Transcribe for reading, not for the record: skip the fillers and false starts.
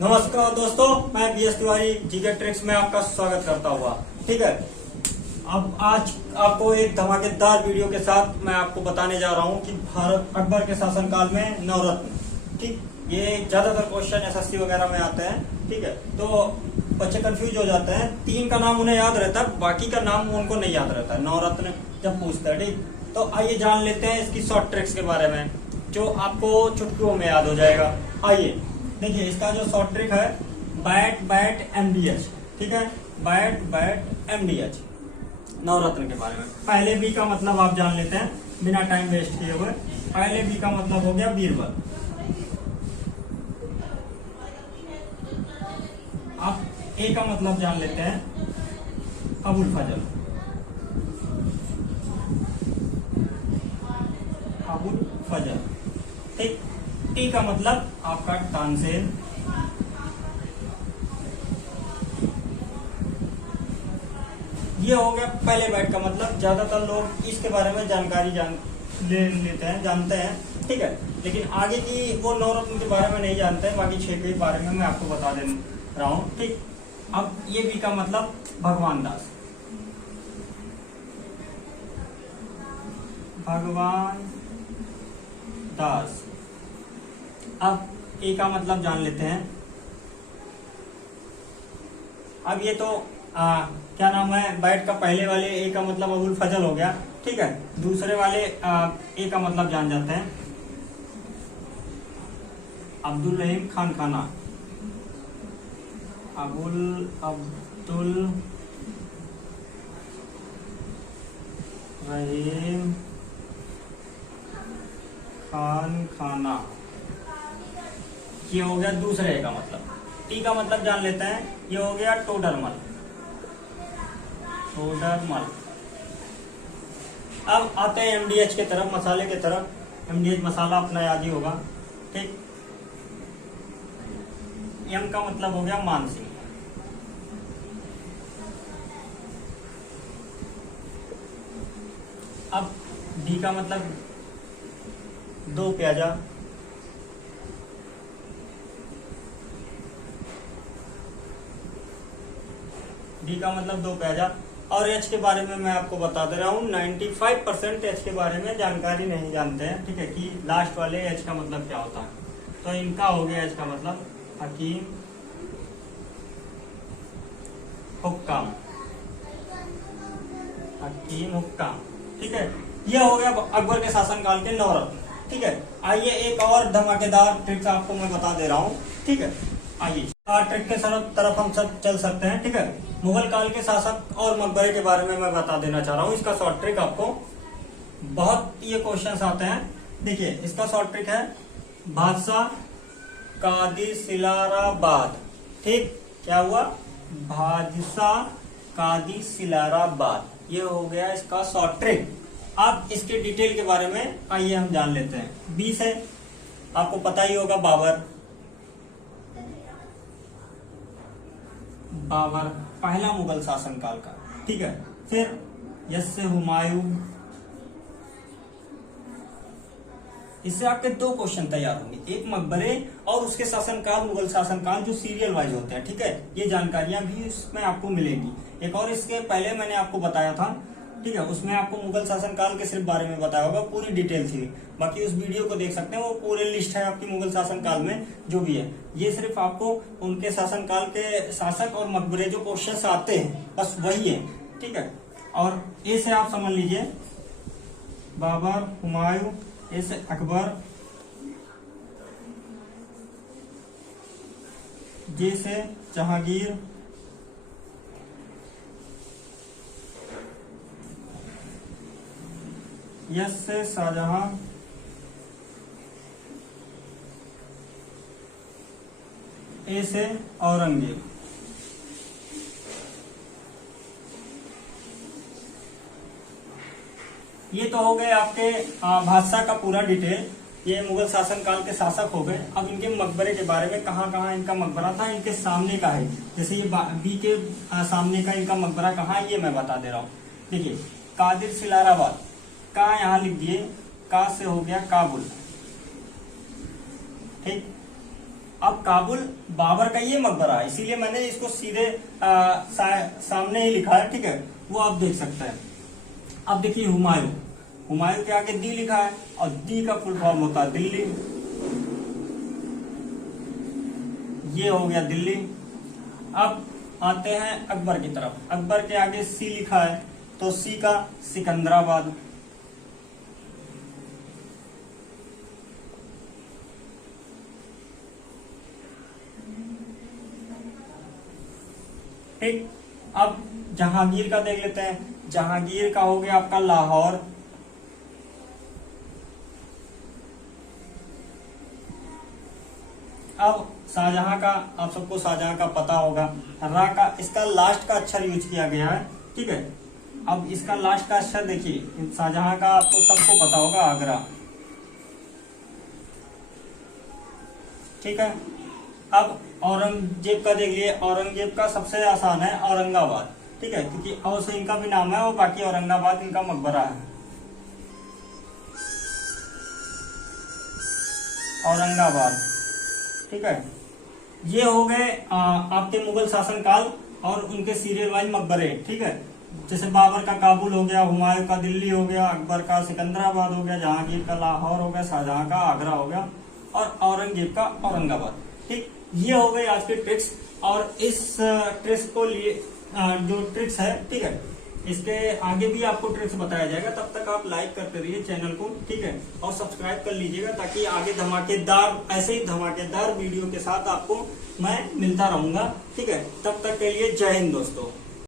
नमस्कार दोस्तों, मैं B S Tiwari GK tricks में आपका स्वागत करता हुआ। ठीक है, अब आज आपको एक धमाकेदार वीडियो के साथ मैं आपको बताने जा रहा हूं कि भारत अकबर के शासनकाल में नवरत्न। ठीक, ये ज्यादातर क्वेश्चन एसएससी वगैरह में आते हैं। ठीक है, तो बच्चे कंफ्यूज हो जाते हैं। 3 का नाम उन्हें याद रहता है, बाकी का नाम उनको नहीं याद रहता है नवरत्न जब पूछते हैं। ठीक, तो आइए जान लेते हैं इसकी शॉर्ट ट्रिक्स के बारे में, जो आपको चुटकियों में याद हो जाएगा। आइए देखिए, इसका जो शॉर्ट ट्रिक है, बैट बैट एमडीएच। ठीक है, बैट बैट एमडीएच नवरत्न के बारे में। पहले बी का मतलब आप जान लेते हैं बिना टाइम वेस्ट किए हुए। पहले बी का मतलब हो गया बीरबल। आप ए का मतलब जान लेते हैं अबुल फजल। अबुल फजल। ठीक, टी का मतलब आपका तानसेन। ये हो गया पहले बैट का मतलब। ज्यादातर लोग इसके बारे में जानकारी जानते हैं। ठीक है, लेकिन आगे की वो नवरत्न के बारे में नहीं जानते हैं। बाकी 6 के बारे में मैं आपको बता दे रहा हूँ। ठीक, अब ये बी का मतलब भगवान दास। भगवान दास। अब ए का मतलब जान लेते हैं। अब ये तो क्या नाम है, बैट का पहले वाले ए का मतलब अबुल फजल हो गया। ठीक है, दूसरे वाले ए का मतलब जान जाते हैं अब्दुल रहीम खान खाना। अब्दुल रहीम खान खाना। ये हो गया दूसरे का मतलब। टी का मतलब जान लेते हैं, ये हो गया टोडरमल। टोडरमल। अब आते हैं एमडीएच के तरफ, मसाले के तरफ। एमडीएच मसाला अपना याद ही होगा। ठीक, एम का मतलब हो गया मान सिंह। अब डी का मतलब 2 प्याजा। डी का मतलब 2 प्याजा। और एच के बारे में मैं आपको बता दे रहा हूँ, 95% एच के बारे में जानकारी नहीं जानते हैं। ठीक है, कि लास्ट वाले एच का मतलब क्या होता है। तो इनका हो गया एच का मतलब हकीम हुक्काम। हकीम हुक्काम। ठीक है, ये हो गया अकबर के शासनकाल के नवरत्न। ठीक है, आइए एक और धमाकेदार ट्रिक्स आपको मैं बता दे रहा हूँ। ठीक है, आइए ट्रिक के तरफ हम सब चल सकते हैं। ठीक है, मुगल काल के शासक और मकबरे के बारे में मैं बता देना चाह रहा हूँ। इसका शॉर्ट ट्रिक आपको बहुत ये क्वेश्चंस आते हैं। देखिए, इसका शॉर्ट ट्रिक है बादशाह कादिसिलाराबाद। ठीक, क्या हुआ, बादशाह कादिसिलाराबाद। ये हो गया इसका शॉर्ट ट्रिक। अब इसके डिटेल के बारे में आइए हम जान लेते हैं। 20 है, आपको पता ही होगा बाबर। बाबर पहला मुगल शासनकाल का। ठीक है, फिर यस से हुमायूं। इससे आपके 2 क्वेश्चन तैयार होंगे, एक मकबरे और उसके शासनकाल, मुगल शासनकाल, जो सीरियल वाइज होते हैं। ठीक है, ये जानकारियां भी इसमें आपको मिलेंगी। एक और इसके पहले मैंने आपको बताया था। ठीक है, उसमें आपको मुगल शासनकाल के सिर्फ बारे में बताया होगा, पूरी डिटेल थी। बाकी उस वीडियो को देख सकते हैं, वो पूरी लिस्ट है आपकी मुगल शासनकाल में जो भी है। ये सिर्फ आपको उनके शासनकाल के शासक और मकबरे जो क्वेश्चंस आते हैं, बस वही है। ठीक है, और ए से आप समझ लीजिए बाबर, हुमायूं। ए से अकबर। जे से जहांगीर। यस से शाहजहां। ए से औरंगजेब। ये तो हो गए आपके बादशाह का पूरा डिटेल। ये मुगल शासनकाल के शासक हो गए। अब इनके मकबरे के बारे में, कहाँ कहाँ इनका मकबरा था, इनके सामने का है। जैसे ये बी के सामने का इनका मकबरा कहाँ है, ये मैं बता दे रहा हूँ। देखिए, कादिसिलाराबाद का यहाँ लिख दिए, का से हो गया काबुल। ठीक, अब काबुल बाबर का ये मकबरा है, इसीलिए मैंने इसको सीधे सामने ही लिखा है, ठीक है, वो आप देख सकते हैं। अब देखिए हुमायूं, हुमायूं के आगे दी लिखा है और दी का फुल फॉर्म होता है दिल्ली, ये हो गया दिल्ली। अब आते हैं अकबर की तरफ, अकबर के आगे सी लिखा है तो सी का सिकंदराबाद, ठीक। अब जहांगीर का देख लेते हैं, जहांगीर का हो गया आपका लाहौर, अब शाहजहां का, आप सबको शाहजहां का पता होगा, रा का इसका लास्ट का अक्षर यूज किया गया है, ठीक है। अब इसका लास्ट का अक्षर देखिए, शाहजहां का आपको सबको पता होगा आगरा, ठीक है। अब औरंगजेब का देख लिए, औरंगजेब का सबसे आसान है औरंगाबाद, ठीक है, क्योंकि और से इनका भी नाम है और बाकी औरंगाबाद इनका मकबरा है, औरंगाबाद, ठीक है। ये हो गए आपके मुगल शासनकाल और उनके सीरियल वाइज मकबरे, ठीक है। जैसे बाबर का काबुल हो गया, हुमायूं का दिल्ली हो गया, अकबर का सिकंदराबाद हो गया, जहांगीर का लाहौर हो गया, शाहजहां का आगरा हो गया और औरंगजेब का औरंगाबाद, ठीक। ये हो गए आज के ट्रिक्स, और इस ट्रिक्स को लिए जो ट्रिक्स है, ठीक है, इसके आगे भी आपको ट्रिक्स बताया जाएगा। तब तक आप लाइक करते रहिए चैनल को, ठीक है, और सब्सक्राइब कर लीजिएगा ताकि आगे धमाकेदार, ऐसे ही धमाकेदार वीडियो के साथ आपको मैं मिलता रहूंगा, ठीक है। तब तक के लिए जय हिंद दोस्तों।